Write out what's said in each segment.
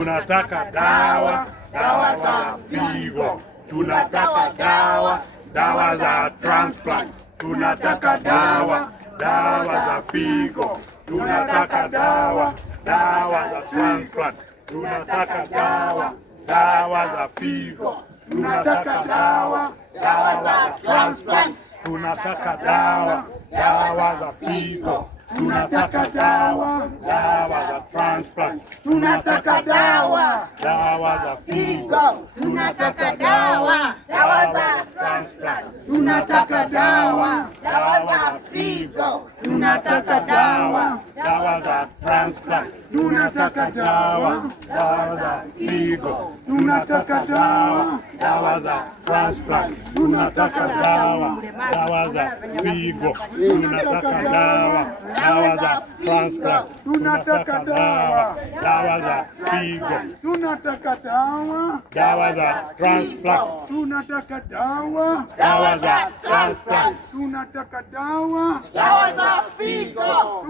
Tunataka dawa, dawa za figo. Tunataka dawa, dawa za transplant. Tunataka dawa, dawa za figo. Tunataka dawa, dawa za transplant. Tunataka dawa, dawa za figo. Tunataka dawa, dawa za transplant. Tunataka dawa, dawa za figo. Tunataka dawa, dawa za transplant. Tunataka dawa, dawa za figo. Tunataka dawa, dawa za transplant. Tunataka dawa, dawa za figo. Tunataka dawa, dawa za transplant. Tunataka dawa, dawa za figo. Tunataka dawa, dawa za transplant. Tunataka dawa, dawa za figo. Tunataka dawa, dawa za transplant. Tunataka dawa, dawa za figo. Tunataka dawa, dawa za transplant. Tunataka dawa, dawa za transplant. Tunataka dawa, dawa za figo.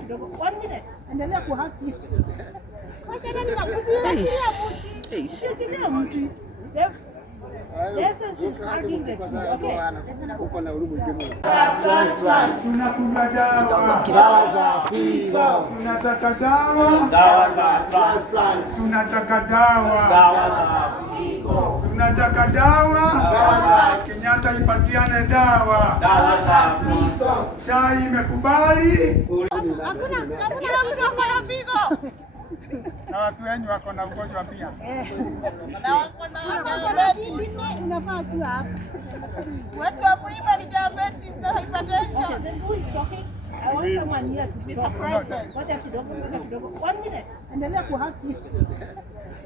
1 minute. Endelea kuhaki. Dawa za figo. Tunataka dawa, dawa za transplant. Tunataka dawa, dawa za figo. Tunataka dawa, dawa za Kenyatta ipatiane dawa, dawa za figo. Chai imekubali. Hakuna figo. Na watu wenyu wako na ugonjwa pia. Na wako na diabetes. Unafaa kuwa hapa. Watu wa primary diabetes na hypertension. Then who is talking? I want someone here to be surprised. Ngoja kidogo. 1 minute. Endelea kuhaki.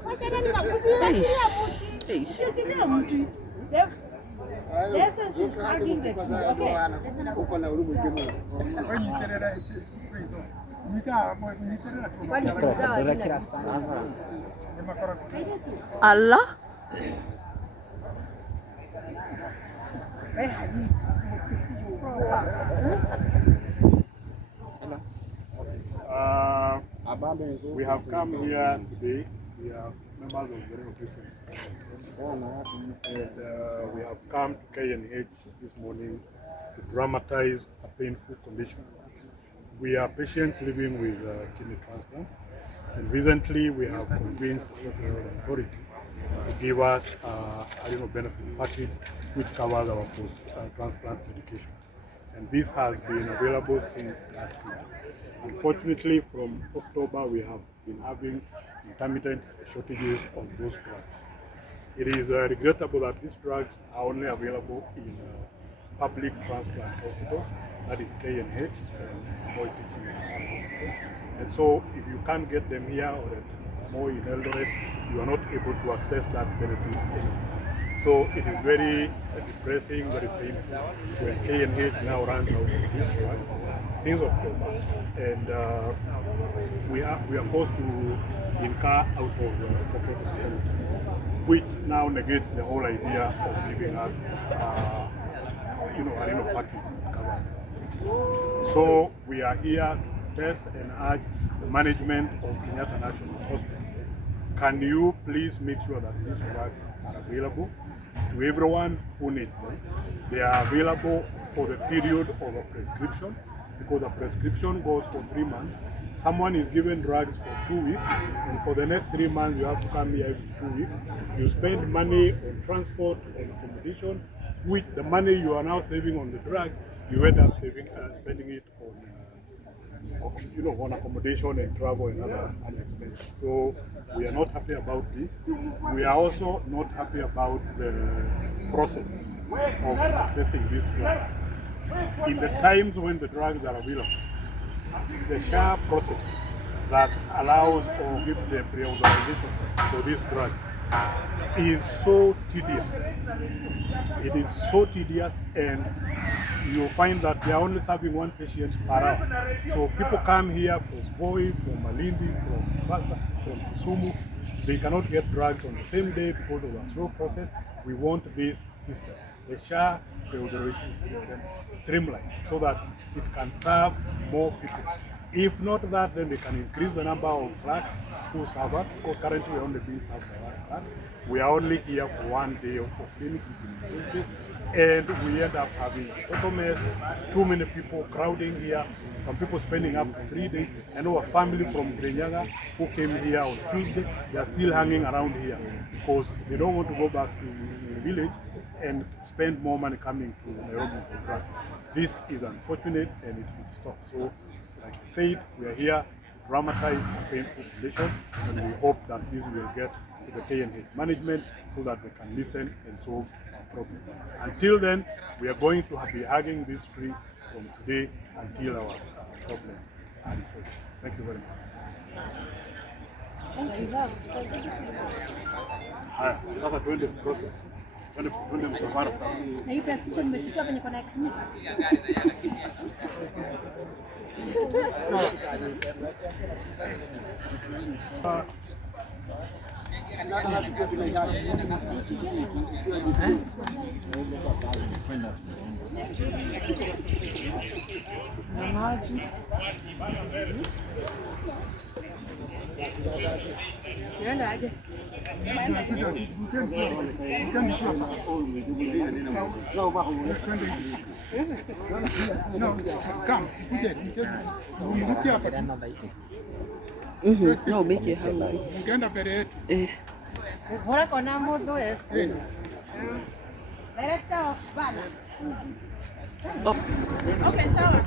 Wacha nani nakuzia mti. Sio mti. Yes, is hugging the tree. Okay. Uko na urubu kemo. Wewe niterera hichi. Allah. We have come here today. We are members of the organization. And we have come to KNH this morning to dramatize a painful condition. We are patients living with kidney transplants, and recently we have convinced the Social Health Authority to give us a benefit package which covers our post-transplant medication. And this has been available since last year. Unfortunately, from October we have been having intermittent shortages of those drugs. It is regrettable that these drugs are only available in public transplant hospitals, that is KNH and Moi Teaching Hospital. And so if you can't get them here or at Moi in Eldoret, you are not able to access that benefit anymore. So it is very depressing, very painful when KNH now runs out of this drug since October, and we are forced to incur out of the pocket of the which now negates the whole idea of giving us a package cover. So we are here to test and urge the management of Kenyatta National Hospital. Can you please make sure that these drugs are available to everyone who needs them? They are available for the period of a prescription, because a prescription goes for 3 months. Someone is given drugs for 2 weeks, and for the next 3 months you have to come here every 2 weeks. You spend money on transport and accommodation, which the money you are now saving on the drug, you end up spending it on accommodation and travel and other expenses. So we are not happy about this. We are also not happy about the process of accessing this drug. In the times when the drugs are available, the SHA process that allows or gives the pre-authorization for these drugs is so tedious. It is so tedious, and you find that they are only serving one patient per hour. So people come here from Voi, from Malindi, from Mombasa, from Kisumu. They cannot get drugs on the same day because of a slow process. We want this system, the SHA pre-authorization system, streamlined so that it can serve more people If not that, then they can increase the number of trucks who serve us, because currently we're only being served by one truck. We are only here for 1 day of clinic between Tuesdays, and we end up having total mess, too many people crowding here, some people spending up to 3 days. I know a family from Kenyatta who came here on Tuesday, they are still hanging around here because they don't want to go back to the village and spend more money coming to Nairobi for drug. This is unfortunate and it should stop. So, like I said, we are here to dramatize a painful condition, and we hope that this will get to the KNH management so that they can listen and solve our problem. Until then, we are going to be hugging this tree from today until our problems are resolved. Thank you very much. Haya, sasa tuende process. Tuende msafara sasa. Na hii pesa mmechukua kwenye connect me. Na maji. Tuenda aje? No, make you hungry. Bora kona modo eh. Director bana. Okay, sawa.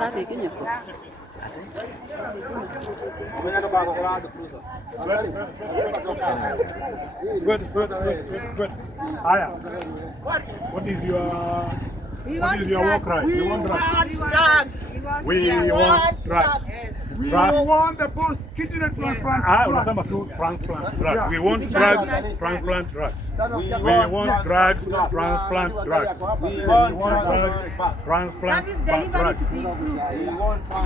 Dati Kenyatta. Good. Aya. What is your work right? We want drugs. We want drugs. We want the post-kidney transplant Unasema tu transplant drugs. We want drugs, transplant drugs. We want drugs, transplant drugs. We want drugs, transplant drugs.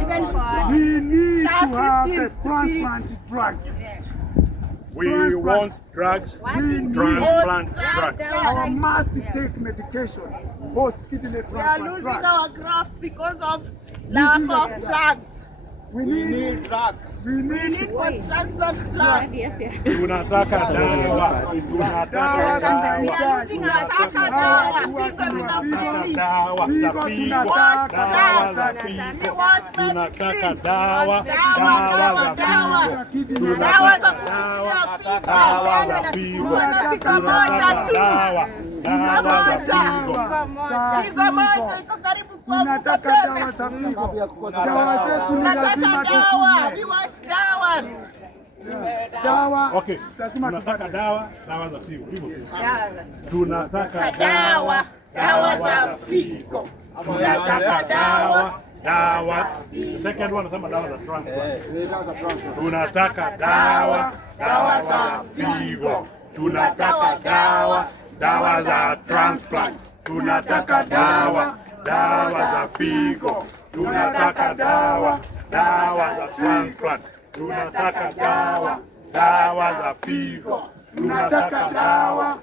Even for We need to have the transplant drugs. We want drugs, transplant drugs. Our must take medication, post-kidney we are transplant losing drugs. our graft because of lack of drugs. We need drugs. We We need need post-transplant drugs. Tunataka dawa. Tunataka dawa. We are losing our dawa. Dawa za figo. Tunataka dawa. Dawa za figo. Tunataka dawa za figo. Tunataka dawa. Dawa za figo. Figo moja iko karibu kwa tunataka dawa za figo. Dawa zetu ni lazima dawa. We want dawas. dawa. Okay. Tunataka dawa za figo. Tunataka dawa za figo. Tunataka dawa. The second one nasema dawa za transplant. Tunataka dawa za figo. Tunataka dawa za transplant. Tunataka dawa za figo. Tunataka dawa za transplant. Tunataka dawa za figo. Tunataka dawa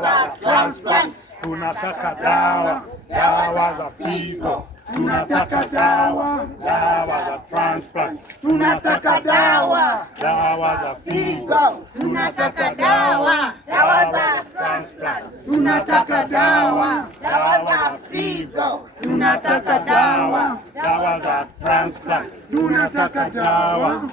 za transplant. Tunataka dawa za figo. Tunataka dawa za transplant. Tunataka dawa za figo. Tunataka dawa za transplant. Tunataka dawa za figo. Tunataka dawa za transplant. Tunataka dawa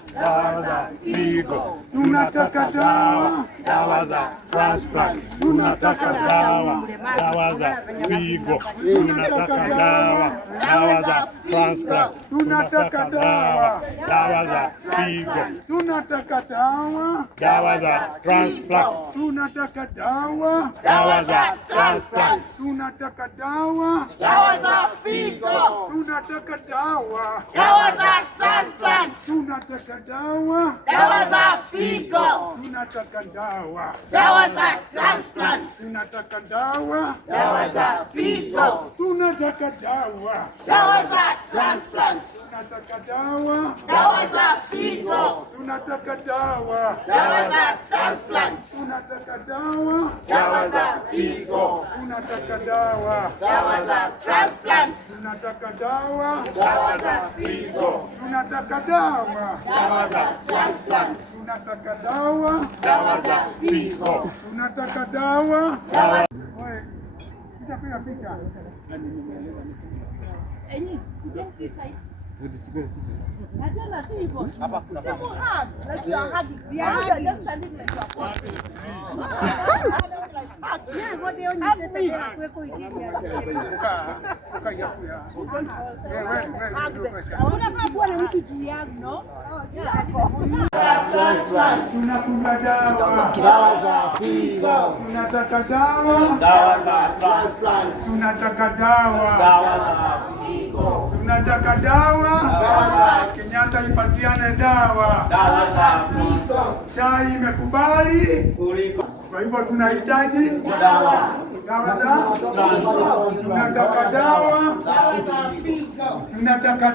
za figo. Tunataka dawa za transplant. Tunataka dawa za figo. Tunataka dawa za transplant. Tunataka dawa za figo. Tunataka Dawa za transplant. tunataka Dawa za transplant. tunataka Dawa za figo. tunataka dawa Dawa za transplant. Tunataka dawa. Dawa za figo. Tunataka dawa. Dawa za transplant. Tunataka dawa. Dawa za figo. Tunataka dawa. Dawa za transplant. Tunataka dawa. Dawa za figo. Tunataka dawa. Dawa za transplant. Tunataka dawa. Dawa za figo. Tunataka dawa. Dawa za transplant. Tunataka dawa. Dawa za figo. Tunataka dawa. Dawa za transplant. Tunataka dawa. Dawa za figo. Tunataka dawa. Dawa Piga picha. hapa kuna hug like you are hugging. We are just standing like you are hugging. Yeah, what they only say that we go ikilia. Unafaa kuwa na mtu juu yangu, no? Tunakula dawa. Dawa za figo. Tunataka dawa. Dawa za transplant. Tunataka dawa. Dawa za figo. Tunataka dawa. Kenyatta ipatiane dawa. Dawa za figo. Chai imekubali. Kuliko Kwa hivyo tunahitaji dawa. dawa za. Tunataka dawa. Tunataka